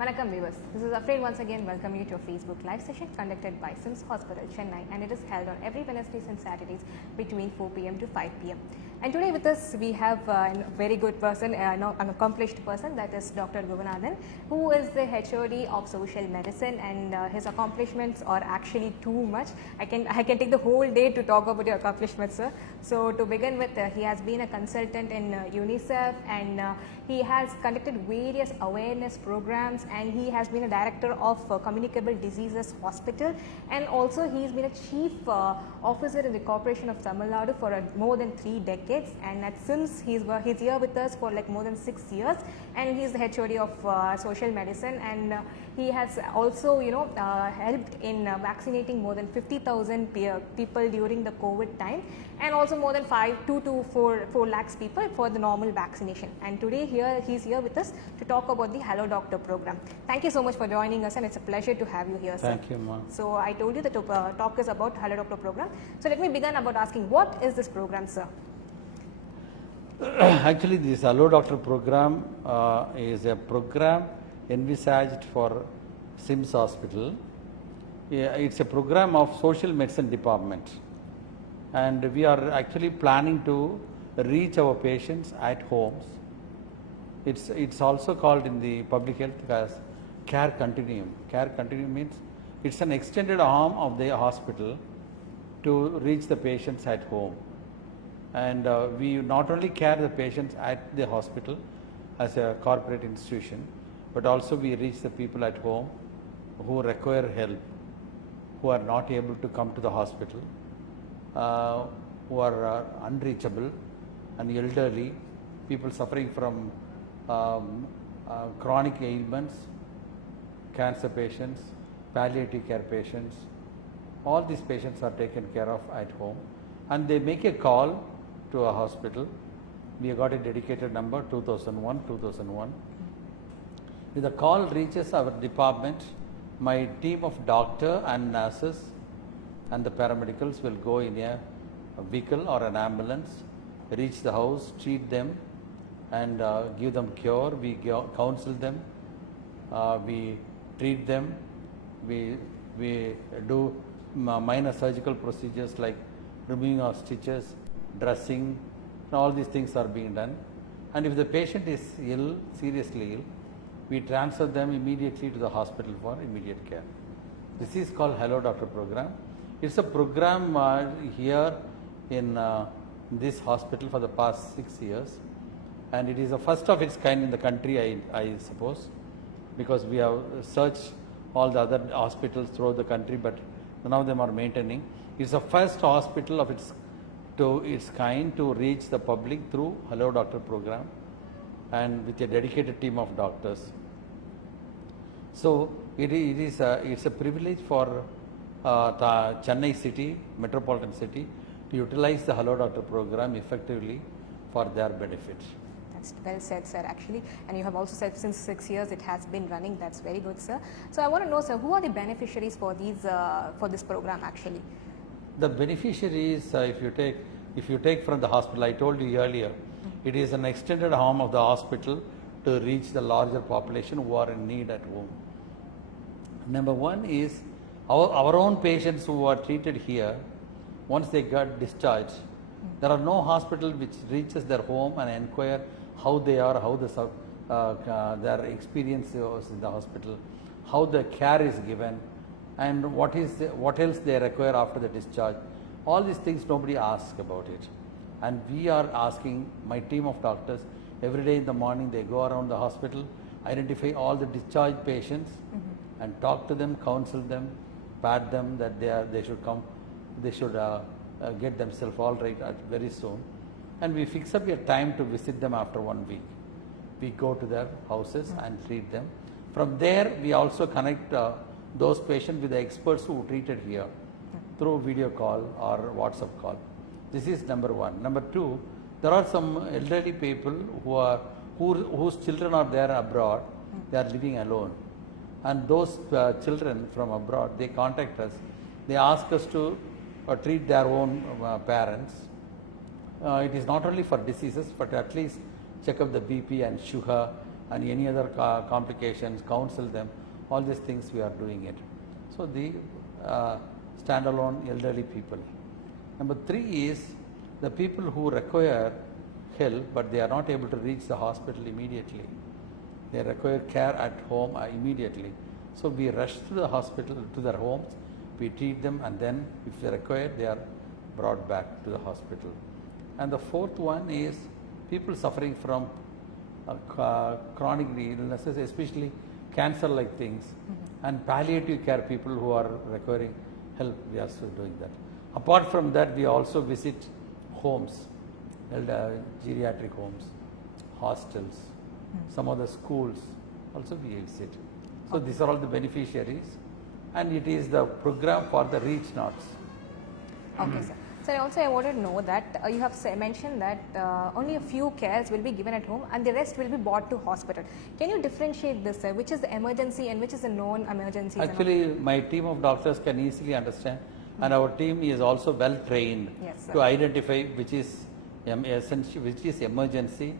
Vanakkam viewers, this is Afraid once again welcoming you to a Facebook live session conducted by SIMS Hospital, Chennai, and it is held on every Wednesdays and Saturdays between 4 p.m. to 5 p.m. And today with us we have a very good person, an accomplished person, that is Dr. Kuganantham, who is the HOD of Social Medicine, and his accomplishments are actually too much. I can take the whole day to talk about your accomplishments, sir. So to begin with, he has been a consultant in UNICEF, and he has conducted various awareness programs, and he has been a director of Communicable Diseases Hospital, and also he's been a chief officer in the Corporation of Tamil Nadu for more than 3 decades. And at SIMS, he's here with us for like more than 6 years, and he's the HOD of Social Medicine, and he has also helped in vaccinating more than 50,000 people during the COVID time, and also more than 2 to 4 lakhs people for the normal vaccination. And today he's here with us to talk about the Hello Doctor program. Thank you so much for joining us, and it's a pleasure to have you here, sir. Thank you, ma'am. So I told you the talk is about Hello Doctor program. So let me begin about asking, what is this program, sir? Actually, this Hello Doctor program is a program envisaged for SIMS Hospital. It's a program of Social Medicine Department, and we are actually planning to reach our patients at homes. It's also called in the public health as care continuum. Care continuum means it's an extended arm of the hospital to reach the patients at home. And we not only care the patients at the hospital as a corporate institution, but also we reach the people at home who require help, who are not able to come to the hospital, who are unreachable, and elderly, people suffering from chronic ailments, cancer patients, palliative care patients. All these patients are taken care of at home, and they make a call to a hospital. We have got a dedicated number 2001. If the call reaches our department, my team of doctor and nurses and the paramedicals will go in a vehicle or an ambulance, reach the house, treat them, and give them cure. We counsel them, we treat them, we do minor surgical procedures like removing of stitches, dressing, all these things are being done. And if the patient is ill, seriously ill, we transfer them immediately to the hospital for immediate care. This is called Hello Doctor program. It's a program here in this hospital for the past 6 years, and it is the first of its kind in the country, I suppose, because we have searched all the other hospitals throughout the country, but none of them are maintaining. It's the first hospital of its kind to reach the public through Hello Doctor program, and with a dedicated team of doctors. So it's a privilege for the Chennai city, metropolitan city, to utilize the Hello Doctor program effectively for their benefit. That's well said, sir, actually. And you have also said since 6 years it has been running. That's very good, sir. So I want to know, sir, who are the beneficiaries for this program actually? The beneficiaries, if you take from the hospital, I told you earlier, it is an extended arm of the hospital to reach the larger population who are in need at home. Number one is our own patients who are treated here. Once they got discharged, there are no hospital which reaches their home and inquire how they are, how their experience is in the hospital, how the care is given, and what else they require after the discharge. All these things nobody asks about it, and we are asking. My team of doctors every day in the morning, they go around the hospital, identify all the discharged patients, and talk to them, counsel them, pat them that they should come, they should get themselves all right very soon, and we fix up a time to visit them after 1 week. We go to their houses and treat them. From there, we also connect those patients with the experts who treated here through video call or WhatsApp call. This is number one. Number two, there are some elderly people whose children are there abroad. They are living alone, and those children from abroad, they contact us. They ask us to treat their own parents. It is not only for diseases, but at least check up the BP and sugar and any other complications, counsel them. All these things we are doing it. So the standalone elderly people. Number 3 is the people who require help but they are not able to reach the hospital immediately. They require care at home immediately. So we rush to the hospital, to their homes, we treat them, and then if they require, they are brought back to the hospital. And the 4th one is people suffering from chronic illnesses, especially cancer-like things, and palliative care people who are requiring help. We are also doing that. Apart from that, we also visit homes, geriatric homes, hostels, some of the schools also we visit. So these are all the beneficiaries, and it is the program for the reach nots. Okay, sir. Sir, also I wanted to know that you have mentioned that only a few cares will be given at home and the rest will be brought to hospital. Can you differentiate this, sir? Which is the emergency and which is the non-emergency? Actually, my team of doctors can easily understand, and our team is also well trained to identify which is essential, which is emergency,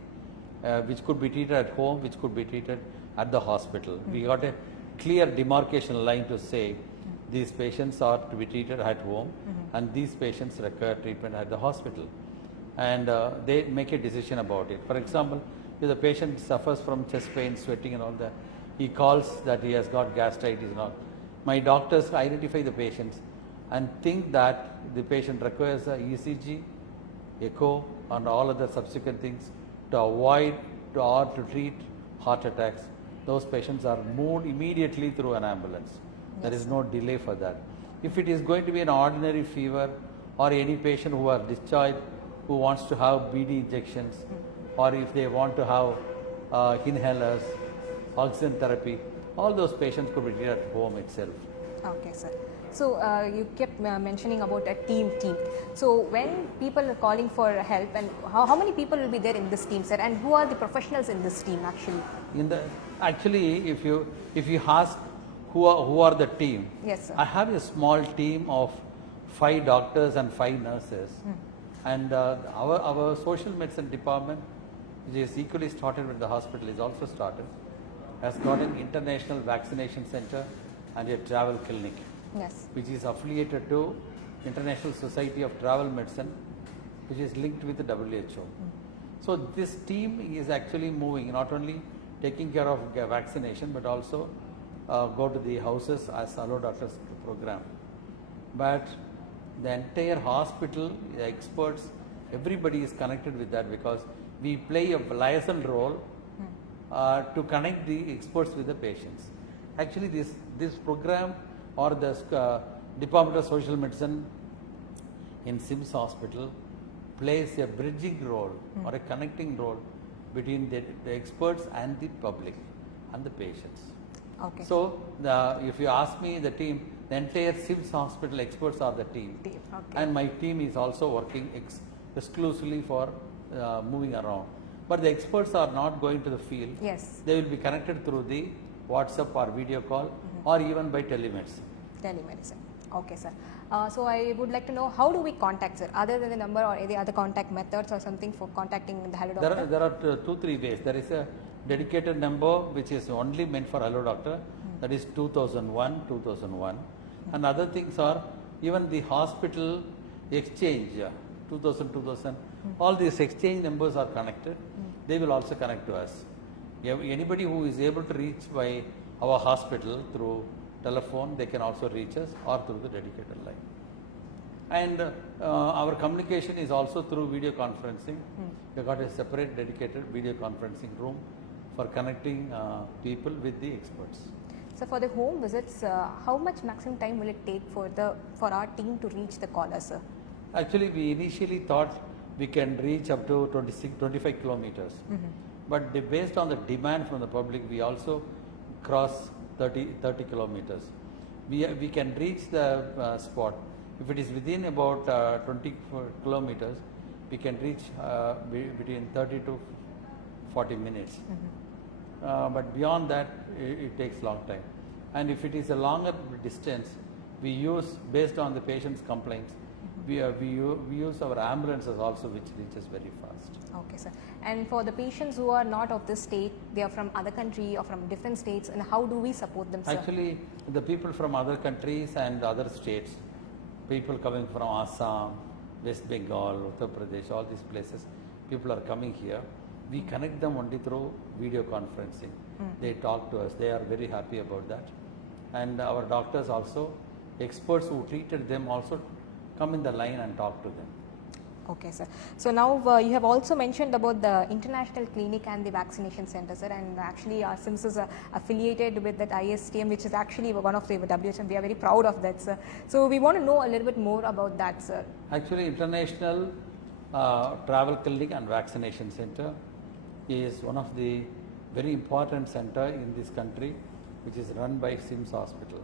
which could be treated at home, which could be treated at the hospital. We got a clear demarcation line to say these patients are to be treated at home and these patients require treatment at the hospital. And they make a decision about it. For example, if the patient suffers from chest pain, sweating and all that, he calls that he has got gastritis and all. My doctors identify the patients and think that the patient requires a ECG, echo and all other subsequent things to avoid or to treat heart attacks. Those patients are moved immediately through an ambulance. There is no delay for that. If it is going to be an ordinary fever or any patient who are discharged who wants to have BD injections or if they want to have inhalers, oxygen therapy, all those patients could be treated at home itself. Okay, sir. So you kept mentioning about a team. So when people are calling for help, and how many people will be there in this team, sir? And who are the professionals in this team actually? Actually, if you ask who are the team, yes, sir. I have a small team of 5 doctors and 5 nurses, and our social medicine department, which is equally started with the hospital, is also started, has got an international vaccination center and a travel clinic. Yes. Which is affiliated to International Society of Travel Medicine, which is linked with the WHO. So this team is actually moving, not only taking care of vaccination, but also go to the houses as Hello Doctors program. But the entire hospital, the experts, everybody is connected with that because we play a liaison role to connect the experts with the patients. Actually, this program or the Department of Social Medicine in SIMS hospital plays a bridging role or a connecting role between the experts and the public and the patients. Okay. So, if you ask me, the team, the entire SIMS hospital experts are the team. Okay. And my team is also working exclusively for moving around. But the experts are not going to the field. Yes. They will be connected through the WhatsApp or video call or even by telemedicine. Telemedicine. Okay, sir. So I would like to know, how do we contact, sir? Other than the number or any other contact methods or something for contacting the Hello Doctor? There are 2-3 ways. There is a dedicated number which is only meant for Hello Doctor. That is 2001. And other things are even the hospital exchange, 2000. All these exchange numbers are connected. They will also connect to us. Anybody who is able to reach by our hospital through telephone, they can also reach us or through the dedicated line. And our communication is also through video conferencing. We got a separate dedicated video conferencing room for connecting people with the experts. So for the home visits, how much maximum time will it take for our team to reach the caller, sir? Actually, we initially thought we can reach up to 25 kilometers. But based on the demand from the public, we also cross 30 kilometers. We can reach the spot. If it is within about 20 kilometers, we can reach between 30 to 40 minutes. But beyond that, it takes long time. And if it is a longer distance, we use, based on the patient's complaints, We use our ambulances also, which reaches very fast. Okay, sir. And for the patients who are not of this state, they are from other country or from different states, and how do we support them, sir? Actually, the people from other countries and other states, people coming from Assam, West Bengal, Uttar Pradesh, all these places, people are coming here. We connect them only through video conferencing. They talk to us. They are very happy about that. And our doctors also, experts who treated them also come in the line and talk to them. Okay, sir. So now you have also mentioned about the international clinic and the vaccination center, sir, and actually our SIMS is affiliated with that ISTM, which is actually one of the WHO, and we are very proud of that, sir. So we want to know a little bit more about that, sir. Actually, International Travel Clinic and Vaccination Center is one of the very important center in this country, which is run by SIMS Hospital.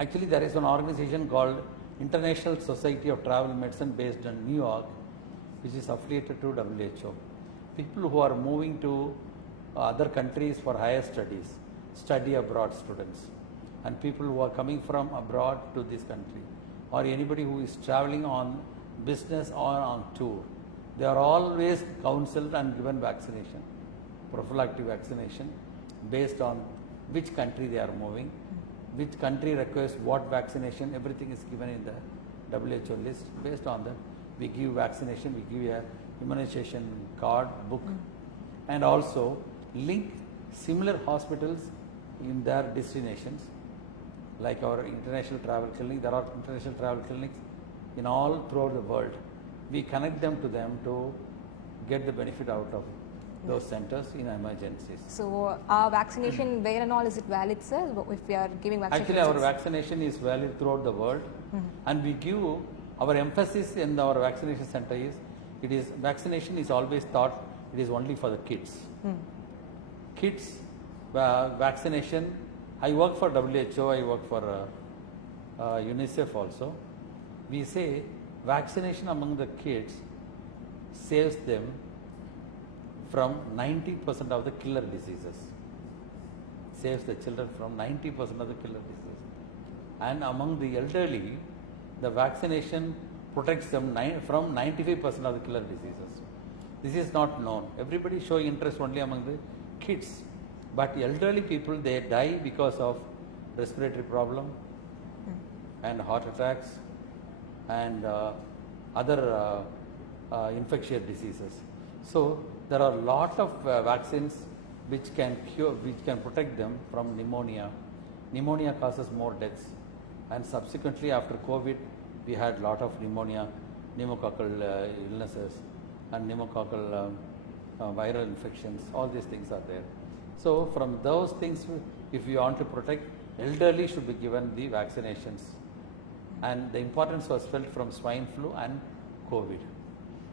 Actually, there is an organization called International Society of Travel Medicine based in New York, which is affiliated to WHO. People who are moving to other countries for higher studies, study abroad students, and people who are coming from abroad to this country, or anybody who is traveling on business or on tour, they are always counseled and given vaccination, prophylactic vaccination, based on which country they are moving, which country requires what vaccination, everything is given in the WHO list. Based on that, we give vaccination, we give a immunization card, book, and also link similar hospitals in their destinations, like our international travel clinic. There are international travel clinics in all throughout the world. We connect them to get the benefit out of those centers in emergencies. So our vaccination, where and all is it valid, sir, if we are giving vaccination? Actually, our vaccination is valid throughout the world, and we give our emphasis in our vaccination center is vaccination is always thought it is only for the kids. Kids vaccination. I work for WHO. I work for UNICEF also. We say vaccination among the kids saves them from 90% of the killer diseases. Saves the children from 90% of the killer diseases. And among the elderly, the vaccination protects them from 95% of the killer diseases. This is not known. Everybody show interest only among the kids. But elderly people, they die because of respiratory problem and heart attacks and other infectious diseases. So there are a lot of vaccines which can cure, which can protect them from pneumonia. Pneumonia causes more deaths, and subsequently after COVID, we had a lot of pneumonia, pneumococcal illnesses, and pneumococcal viral infections. All these things are there. So from those things, if you want to protect, elderly should be given the vaccinations. And the importance was felt from swine flu and COVID.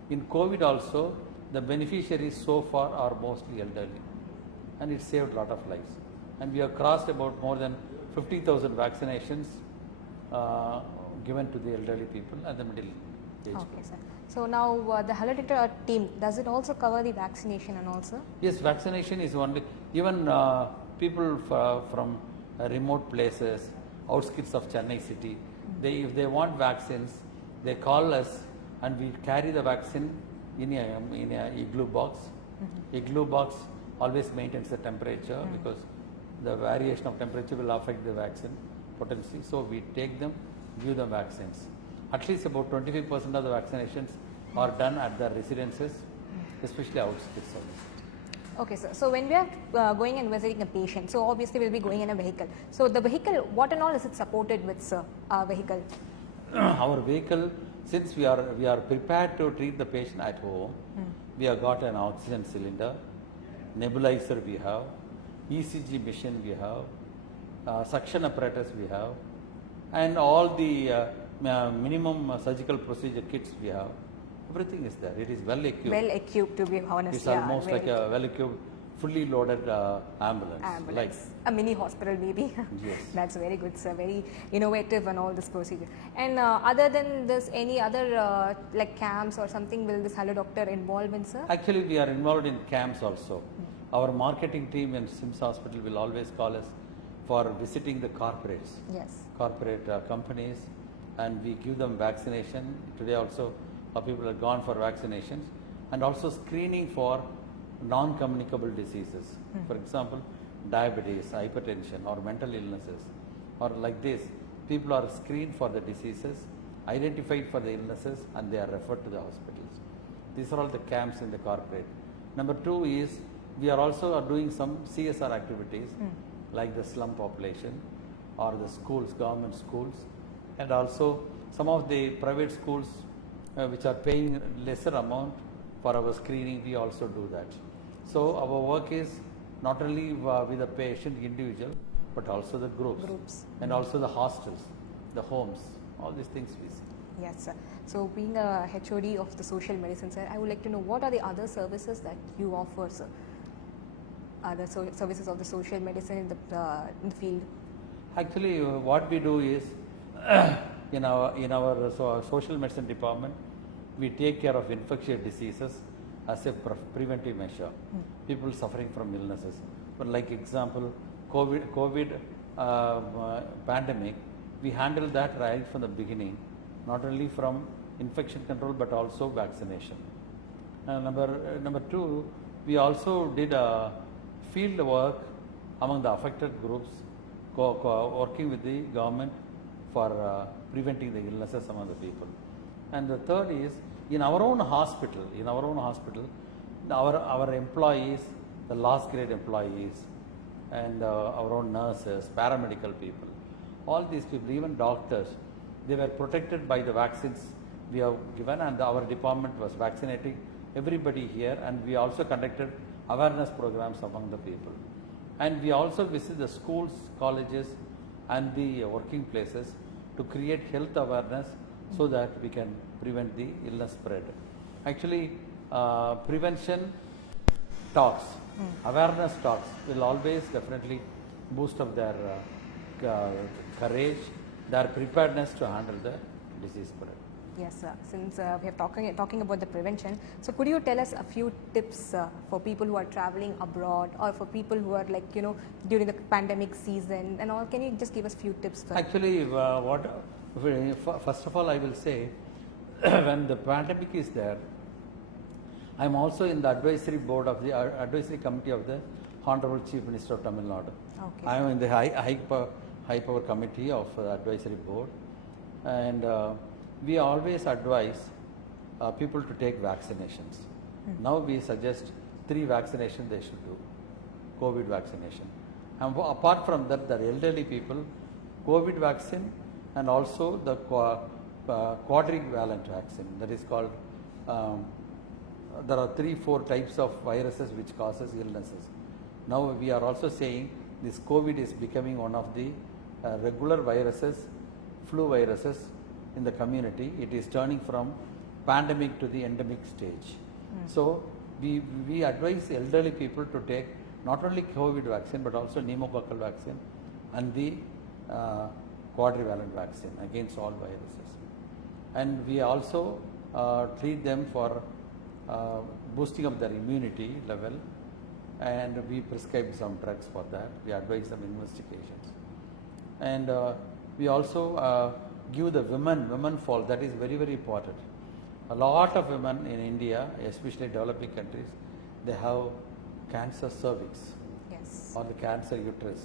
In COVID also, the beneficiaries so far are mostly elderly, and it saved a lot of lives. And we have crossed about more than 50,000 vaccinations given to the elderly people and the middle age. Okay, sir. So now the hereditary team, does it also cover the vaccination and also? Yes, vaccination is only, even people from remote places, outskirts of Chennai city, if they want vaccines, they call us and we carry the vaccine in a igloo box. Igloo box always maintains the temperature because the variation of temperature will affect the vaccine potency. So we take them, give them vaccines. At least about 25% of the vaccinations are done at the residences, especially outskirts of the city. Okay, sir. So when we are going and visiting a patient, so obviously we'll be going in a vehicle. So the vehicle, what and all is it supported with, sir? Our vehicle? Our vehicle, since we are prepared to treat the patient at home, we have got an oxygen cylinder, nebulizer we have, ECG machine we have, suction apparatus we have, and all the minimum surgical procedure kits we have. Everything is there. It is well equipped. Well equipped, to be honest. It's almost like a well equipped, fully loaded ambulance. Like a mini hospital maybe. Yes. That's very good, sir. Very innovative and all this procedure. And other than this, any other like camps or something will this Hello Doctor involve in, sir? Actually, we are involved in camps also. Our marketing team in SIMS Hospital will always call us for visiting the corporates. Yes. Corporate companies and we give them vaccination. Today also people have gone for vaccinations, and also screening for non-communicable diseases. For example, diabetes, hypertension or mental illnesses or like this. People are screened for the diseases, identified for the illnesses, and they are referred to the hospitals. These are all the camps in the corporate. Number 2 is we are also doing some CSR activities like the slum population or the schools, government schools, and also some of the private schools which are paying lesser amount for our screening. We also do that. So our work is not only with the patient individual, but also the groups. And also the hostels, the homes, all these things we see. Yes, sir. So being a HOD of the social medicine, sir, I would like to know what are the other services that you offer, sir? Other services of the social medicine in the field? Actually, what we do is in our social medicine department, we take care of infectious diseases as a preventive measure. People suffering from illnesses. For like example, COVID pandemic, we handled that right from the beginning, not only from infection control but also vaccination. Number 2, we also did field work among the affected groups, working with the government for preventing the illnesses among the people. And the third is in our own hospital, our employees, the last grade employees, and our own nurses, paramedical people, all these people, even doctors, they were protected by the vaccines we have given, and our department was vaccinating everybody here, and we also conducted awareness programs among the people. And we also visit the schools, colleges, and the working places to create health awareness so that we can prevent the illness spread. Actually, prevention talks, awareness talks will always definitely boost up their courage, their preparedness to handle the disease spread. Yes, sir. Since we are talking about the prevention, so could you tell us a few tips for people who are traveling abroad, or for people who are during the pandemic season and all? Can you just give us few tips? Actually, first of all, I will say when the pandemic is there, I am also in the advisory board of the advisory committee of the Honorable Chief Minister of Tamil Nadu. Okay. I am in the high power committee of the advisory board, and we always advise people to take vaccinations. Now we suggest 3 vaccinations they should do. COVID vaccination. And apart from that, the elderly people, COVID vaccine, and also the quadrivalent vaccine. That is called, there are 3-4 types of viruses which causes illnesses. Now we are also saying this COVID is becoming one of the regular viruses, flu viruses in the community. It is turning from pandemic to the endemic stage. So we advise elderly people to take not only COVID vaccine but also pneumococcal vaccine and the quadrivalent vaccine against all viruses. And we also treat them for boosting up their immunity level, and we prescribe some drugs for that. We advise some investigations. And we also give the women fall. That is very, very important. A lot of women in India, especially developing countries, they have cancer cervix. Yes. Or the cancer uterus.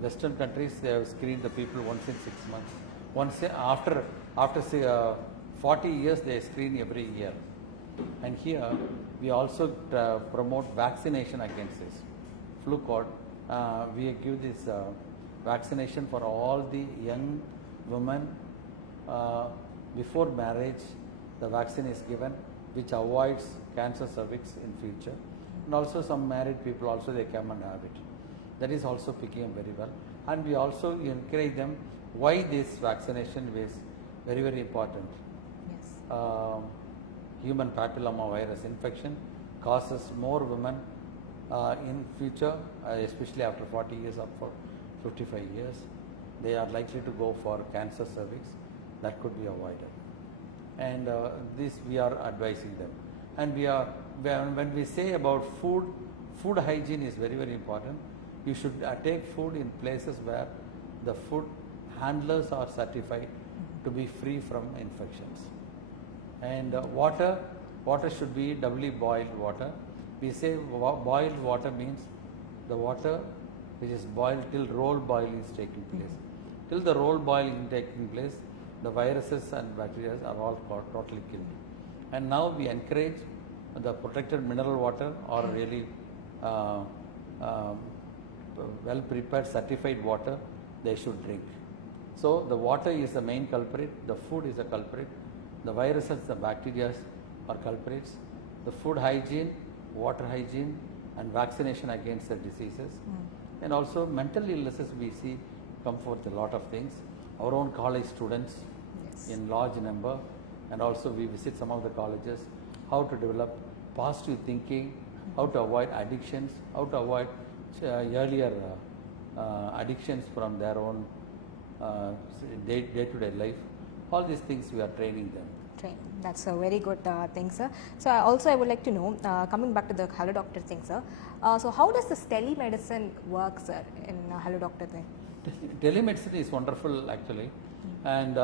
Western countries, they have screened the people once in 6 months. Once after 40 years, they screen every year. And here, we also promote vaccination against this. Flu code, we give this vaccination for all the young women before marriage. The vaccine is given, which avoids cancer cervix in future. And also some married people also, they come and have it. That is also picking up very well. And we also encourage them why this vaccination is very, very important. Yes. Human papilloma virus infection causes more women in future, especially after 40 years up for 55 years. They are likely to go for cancer cervix. That could be avoided. And this we are advising them. And we are, when we say about food hygiene is very, very important. You should take food in places where the food handlers are certified to be free from infections. And water should be doubly boiled water. We say boiled water means the water which is boiled till roll boil is taking place. Till the roll boil is taking place, the viruses and bacteria are all totally killed. And now we encourage the protected mineral water or really well prepared certified water they should drink. So the water is the main culprit, the food is the culprit, the viruses, the bacteria are culprits, the food hygiene, water hygiene and vaccination against the diseases. And also mental illnesses we see come forth a lot of things. Our own college students in large number, and also we visit some of the colleges, how to develop positive thinking, how to avoid addictions, how to avoid earlier addictions from their own day-to-day life. All these things we are training them. That's a very good thing, sir. So I would like to know, coming back to the Hello Doctor thing, sir. So how does this telemedicine work, sir, in Hello Doctor thing? Telemedicine is wonderful actually, and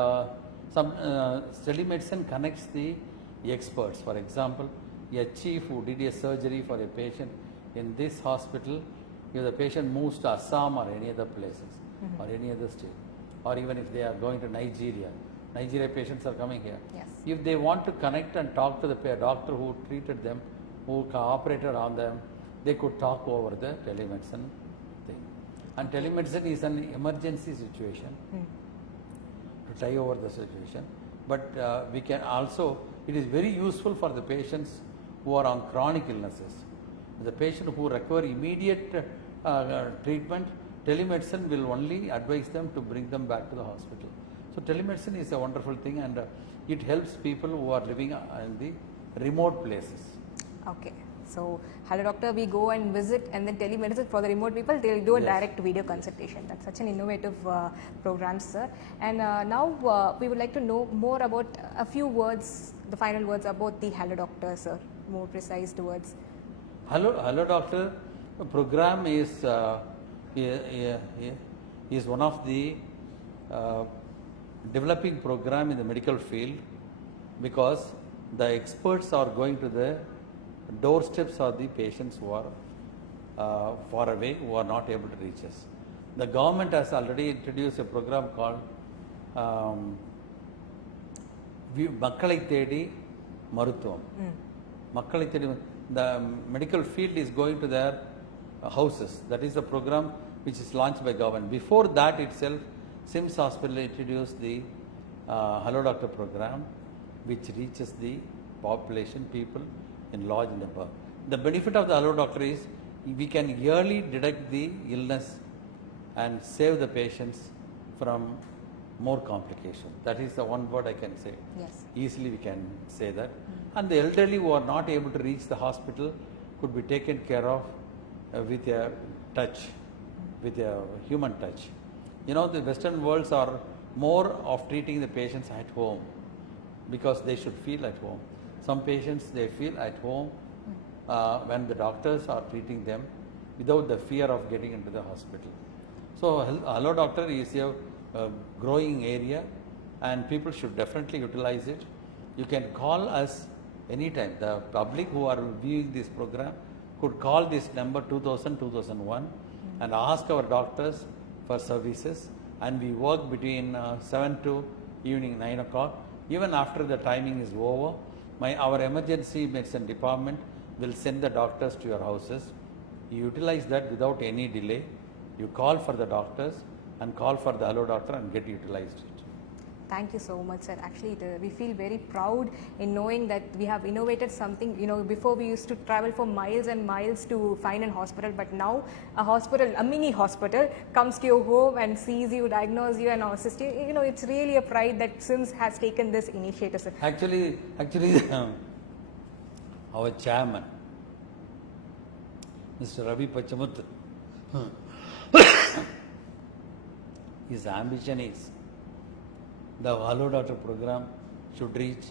telemedicine connects the experts. For example, a chief who did a surgery for a patient in this hospital, if the patient moves to Assam or any other places or any other state, or even if they are going to Nigeria patients are coming here. Yes. If they want to connect and talk to the doctor who treated them, who operated on them, they could talk over the telemedicine thing. And telemedicine is an emergency situation to tie over the situation. But we can also, it is very useful for the patients who are on chronic illnesses. The patient who require immediate treatment, telemedicine will only advise them to bring them back to the hospital. So telemedicine is a wonderful thing, and it helps people who are living in the remote places. Okay. So Hello Doctor, we go and visit, and then telemedicine for the remote people, they'll do a direct video consultation. That's such an innovative program, sir. And now we would like to know more about a few words, the final words about the Hello Doctor, sir. More precise words. Hello Doctor program is one of the developing program in the medical field, because the experts are going to the doorsteps of the patients who are far away, who are not able to reach us. The government has already introduced a program called Makkalai Thedi Maruthuvam. Makkalai Thedi, the medical field is going to their houses. That is the program which is launched by government. Before that itself, SIMS hospital introduced the Hello Doctor program, which reaches the population, people in large number. The benefit of the Hello Doctor is we can early detect the illness and save the patients from more complication. That is the one word I can say. Yes. Easily we can say that. And the elderly who are not able to reach the hospital could be taken care of with a touch, with a human touch. You know, the Western worlds are more of treating the patients at home because they should feel at home. Some patients, they feel at home when the doctors are treating them without the fear of getting into the hospital. So Hello Doctor is a growing area, and people should definitely utilize it. You can call us anytime. The public who are viewing this program could call this number 2001 and ask our doctors for services, and we work between 7 to evening 9 o'clock. Even after the timing is over, our emergency medicine department will send the doctors to your houses. You utilize that without any delay. You call for the doctors and call for the Hello Doctor and get utilized it. Thank you so much, sir. Actually, we feel very proud in knowing that we have innovated something. You know, before we used to travel for miles and miles to find an hospital, but now a hospital, a mini hospital, comes to your home and sees you, diagnose you, and assist you. You know, it's really a pride that SIMS has taken this initiative, sir. Actually, our chairman, Mr. Ravi Pachamuthu, his ambition is the Hello Doctor program should reach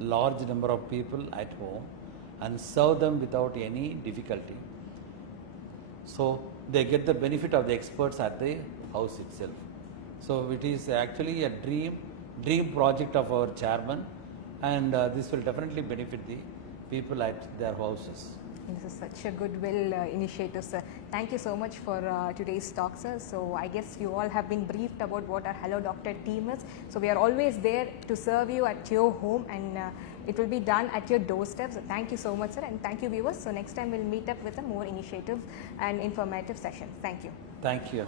large number of people at home and serve them without any difficulty. So they get the benefit of the experts at the house itself. So it is actually a dream dream project of our chairman, and this will definitely benefit the people at their houses. This is such a goodwill initiative, sir. Thank you so much for today's talk, sir. So I guess you all have been briefed about what our Hello Doctor team is. So we are always there to serve you at your home, and it will be done at your doorstep. So thank you so much, sir, and thank you, viewers. So next time we'll meet up with a more initiative and informative session. Thank you. Thank you.